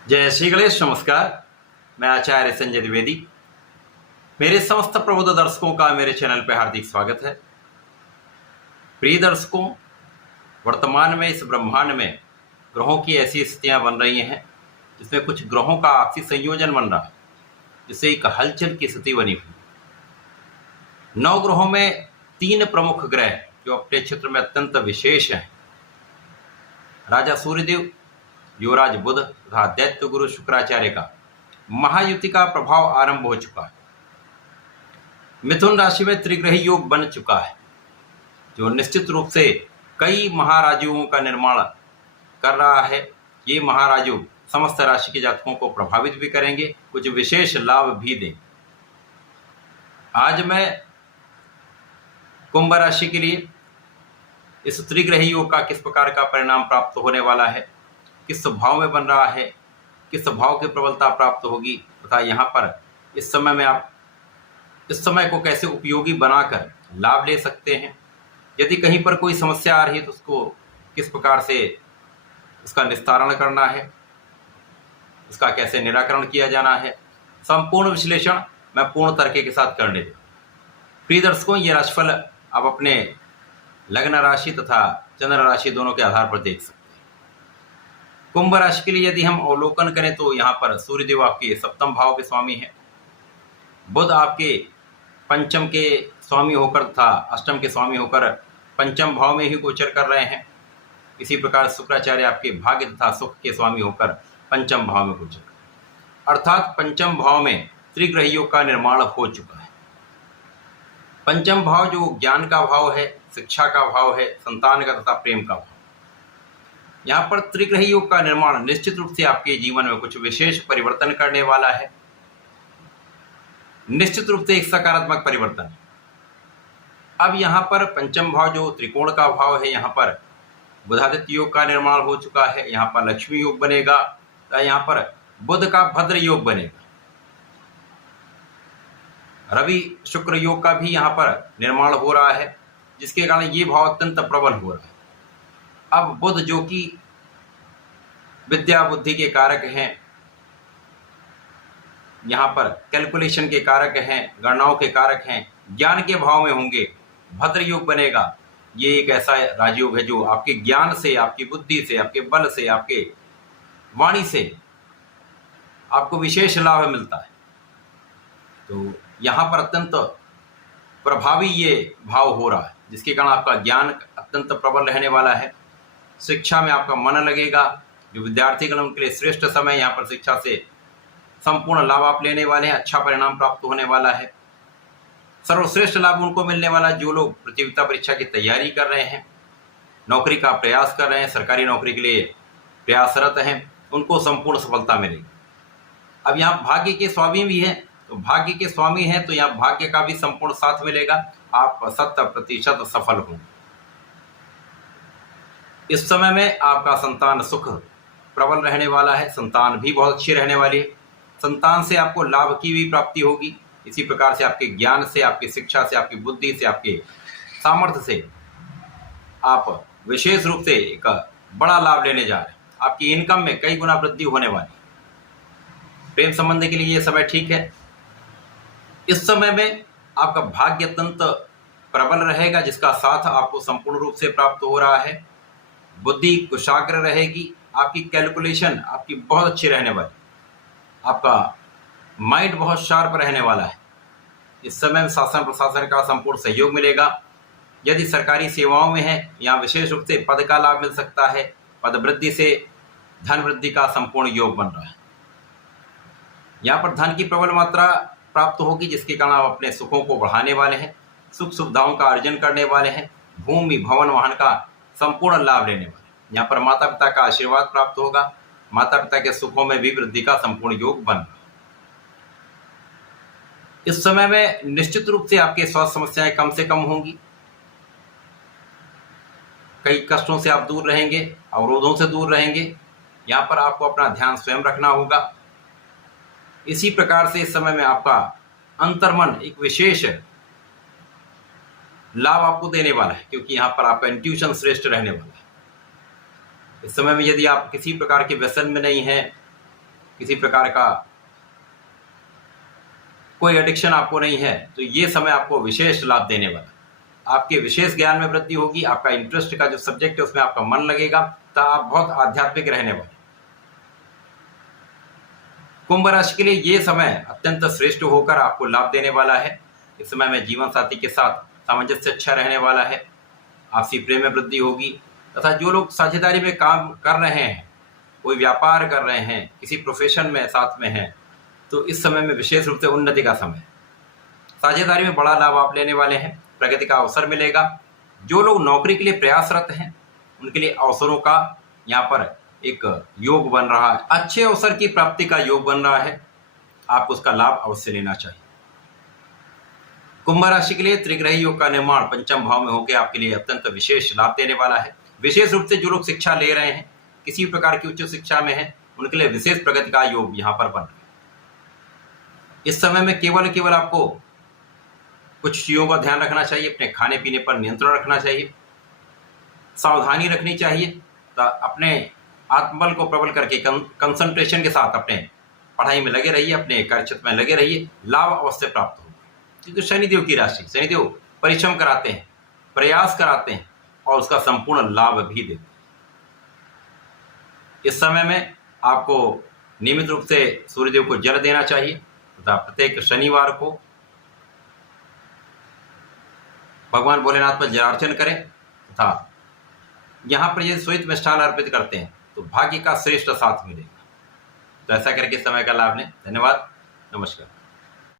जय श्री गणेश। नमस्कार। मैं आचार्य संजय द्विवेदी। मेरे समस्त प्रबुद्ध दर्शकों का मेरे चैनल पर हार्दिक स्वागत है। प्रिय दर्शकों, वर्तमान में इस ब्रह्मांड में ग्रहों की ऐसी स्थितियां बन रही हैं जिसमें कुछ ग्रहों का आपसी संयोजन बन रहा है, जिससे एक हलचल की स्थिति बनी हुई। 9 ग्रहों में 3 प्रमुख ग्रह जो अपने क्षेत्र में अत्यंत विशेष हैं, राजा सूर्यदेव, युवराज बुध तथा दैत्य गुरु शुक्राचार्य का महायुति का प्रभाव आरंभ हो चुका है। मिथुन राशि में त्रिग्रही योग बन चुका है, जो निश्चित रूप से कई महाराजुओं का निर्माण कर रहा है। ये महाराजु समस्त राशि के जातकों को प्रभावित भी करेंगे, कुछ विशेष लाभ भी दें। आज मैं कुंभ राशि के लिए इस त्रिग्रही योग का किस प्रकार का परिणाम प्राप्त होने वाला है, किस भाव में बन रहा है, किस भाव की प्रबलता प्राप्त होगी तथा यहाँ पर इस समय में आप इस समय को कैसे उपयोगी बनाकर लाभ ले सकते हैं। यदि कहीं पर कोई समस्या आ रही है तो उसको किस प्रकार से उसका निस्तारण करना है, उसका कैसे निराकरण किया जाना है, संपूर्ण विश्लेषण मैं पूर्ण तरीके के साथ करने दूँ। प्रिय दर्शकों, ये राशिफल आप अपने लग्न राशि तथा चंद्र राशि दोनों के आधार पर देख सकते हैं। कुंभ राशि के लिए यदि हम अवलोकन करें तो यहाँ पर सूर्यदेव आपके सप्तम भाव के स्वामी हैं, बुध आपके पंचम के स्वामी होकर तथा अष्टम के स्वामी होकर पंचम भाव में ही गोचर कर रहे हैं। इसी प्रकार शुक्राचार्य आपके भाग्य तथा सुख के स्वामी होकर पंचम भाव में गोचर कर रहे हैं। अर्थात पंचम भाव में त्रिग्रहियों का निर्माण हो चुका है। पंचम भाव जो ज्ञान का भाव है, शिक्षा का भाव है, संतान का तथा प्रेम का भाव। यहाँ पर त्रिग्रही योग का निर्माण निश्चित रूप से आपके जीवन में कुछ विशेष परिवर्तन करने वाला है। निश्चित रूप से एक सकारात्मक परिवर्तन। अब यहाँ पर पंचम भाव जो त्रिकोण का भाव है, यहाँ पर बुधादित्य योग का निर्माण हो चुका है। यहाँ पर लक्ष्मी योग बनेगा, यहाँ पर बुध का भद्र योग बनेगा। रवि शुक्र योग का भी यहाँ पर निर्माण हो रहा है, जिसके कारण ये भाव अत्यंत प्रबल हो रहा है। अब बुध जो कि विद्या बुद्धि के कारक हैं, यहाँ पर कैलकुलेशन के कारक हैं, गणनाओं के कारक हैं, ज्ञान के भाव में होंगे। भद्र योग बनेगा। ये एक ऐसा राजयोग है जो आपके ज्ञान से, आपकी बुद्धि से, आपके बल से, आपके वाणी से आपको विशेष लाभ मिलता है। तो यहाँ पर अत्यंत प्रभावी ये भाव हो रहा है, जिसके कारण आपका ज्ञान अत्यंत प्रबल रहने वाला है। शिक्षा में आपका मन लगेगा। जो विद्यार्थीगण उनके लिए श्रेष्ठ समय, यहाँ पर शिक्षा से संपूर्ण लाभ आप लेने वाले हैं। अच्छा परिणाम प्राप्त होने वाला है। सर्वश्रेष्ठ लाभ उनको मिलने वाला जो लोग प्रतियोगिता परीक्षा की तैयारी कर रहे हैं, नौकरी का प्रयास कर रहे हैं, सरकारी नौकरी के लिए प्रयासरत हैं, उनको संपूर्ण सफलता मिलेगी। अब यहाँ भाग्य के स्वामी भी हैं, तो भाग्य के स्वामी हैं तो यहाँ भाग्य का भी संपूर्ण साथ मिलेगा। आप 100% सफल होंगे। इस समय में आपका संतान सुख प्रबल रहने वाला है। संतान भी बहुत अच्छी रहने वाली है। संतान से आपको लाभ की भी प्राप्ति होगी। इसी प्रकार से आपके ज्ञान से, आपकी शिक्षा से, आपकी बुद्धि से, आपके सामर्थ्य से आप विशेष रूप से एक बड़ा लाभ लेने जा रहे हैं। आपकी इनकम में कई गुना वृद्धि होने वाली है। प्रेम संबंध के लिए ये समय ठीक है। इस समय में आपका भाग्य अत्यंत प्रबल रहेगा, जिसका साथ आपको संपूर्ण रूप से प्राप्त हो रहा है। बुद्धि कुशाग्र रहेगी। आपकी कैलकुलेशन आपकी बहुत अच्छी रहने वाली। आपका माइंड बहुत शार्प रहने वाला है। इस समय में शासन प्रशासन का संपूर्ण सहयोग मिलेगा। यदि सरकारी सेवाओं में है, यहाँ विशेष रूप से पद का लाभ मिल सकता है। पद वृद्धि से धन वृद्धि का संपूर्ण योग बन रहा है। यहाँ पर धन की प्रबल मात्रा प्राप्त होगी, जिसके कारण आप अपने सुखों को बढ़ाने वाले हैं, सुख सुविधाओं का अर्जन करने वाले हैं, भूमि भवन वाहन का संपूर्ण लाभ लेने वाले। यहाँ पर माता पिता का आशीर्वाद प्राप्त होगा। माता पिता के सुखों में भी वृद्धि का संपूर्ण योग बन रहा है। इस समय में निश्चित रूप से आपके स्वास्थ्य समस्याएं कम से कम होंगी। कई कष्टों से आप दूर रहेंगे, अवरोधों से दूर रहेंगे। यहाँ पर आपको अपना ध्यान स्वयं रखना होगा। इसी प्रकार से इस समय में आपका अंतर्मन एक विशेष लाभ आपको देने वाला है, क्योंकि यहाँ पर आपका इंट्यूशन श्रेष्ठ रहने वाला है। इस समय में यदि आप किसी प्रकार के व्यसन में नहीं हैं, किसी प्रकार का कोई एडिक्शन आपको नहीं है, तो ये समय आपको विशेष लाभ देने वाला है। आपके विशेष ज्ञान में वृद्धि होगी, आपका इंटरेस्ट का जो सब्जेक्ट है उसमें आपका मन लगेगा, तो आप बहुत आध्यात्मिक रहने वाले। कुंभ राशि के लिए ये समय अत्यंत श्रेष्ठ होकर आपको लाभ देने वाला है। इस समय में जीवन साथी के साथ सामंजस्य अच्छा रहने वाला है, आपसी प्रेम में वृद्धि होगी, तथा जो लोग साझेदारी में काम कर रहे हैं, कोई व्यापार कर रहे हैं, किसी प्रोफेशन में साथ में हैं, तो इस समय में विशेष रूप से उन्नति का समय। साझेदारी में बड़ा लाभ आप लेने वाले हैं, प्रगति का अवसर मिलेगा। जो लोग नौकरी के लिए प्रयासरत हैं उनके लिए अवसरों का यहाँ पर एक योग बन रहा है, अच्छे अवसर की प्राप्ति का योग बन रहा है, आप उसका लाभ अवश्य लेना चाहिए। कुंभ राशि के लिए त्रिग्रही योग का निर्माण पंचम भाव में होकर आपके लिए अत्यंत विशेष लाभ देने वाला है। विशेष रूप से जो लोग शिक्षा ले रहे हैं, किसी प्रकार की उच्च शिक्षा में हैं, उनके लिए विशेष प्रगति का योग यहाँ पर बन रहा है। इस समय में केवल आपको कुछ चीज़ों का ध्यान रखना चाहिए, अपने खाने पीने पर नियंत्रण रखना चाहिए, सावधानी रखनी चाहिए, तो अपने आत्मबल को प्रबल करके कंसंट्रेशन के साथ अपने पढ़ाई में लगे रहिए, अपने कार्यक्षेत्र में लगे रहिए, लाभ अवश्य प्राप्त होगा। क्योंकि शनिदेव की राशि, शनिदेव परिश्रम कराते हैं, प्रयास कराते हैं और उसका संपूर्ण लाभ भी देते हैं। इस समय में आपको नियमित रूप से सूर्यदेव को जल देना चाहिए तथा प्रत्येक शनिवार को भगवान भोलेनाथ पर जलार्चन करें तथा यहाँ पर यदि श्वेत मिष्ठान अर्पित करते हैं तो भाग्य का श्रेष्ठ साथ मिलेगा। तो ऐसा करके समय का लाभ लें। धन्यवाद, नमस्कार।